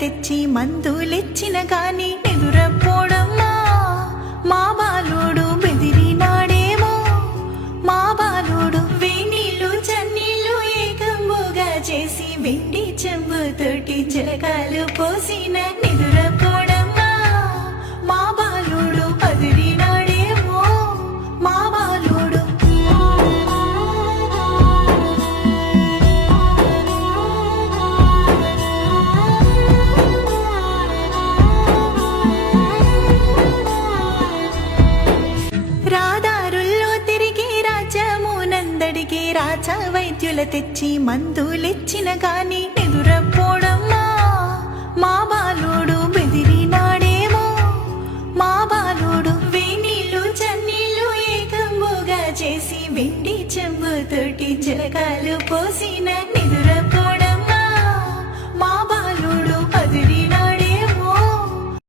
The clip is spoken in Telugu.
తెచ్చి మందులిచ్చిన గాని నిదురపోడమ్మా మా బాలుడు బెదిరినాడేమో మా బాలుడు వేణీళ్ళు చన్నీళ్ళు ఏకంబుగా చేసి వెండి చెంబుతోటి జలకాలు పోసిన నిదురపోడమ్మా మా బాలుడు బెదిరినాడేమో మా బాలుడు. రాదారుల్లో తిరిగి రాజమునందడికి రాజా వైద్యుల తెచ్చి మందులిచ్చిన గాని నిదురపోడమ్మా మా బాలుడు బెదిరినాడేమో మా బాలుడు వేణీళ్ళు చన్నీళ్ళు ఏకంబుగా చేసి వెండి చెంబుతోటి జలకాలు పోసిన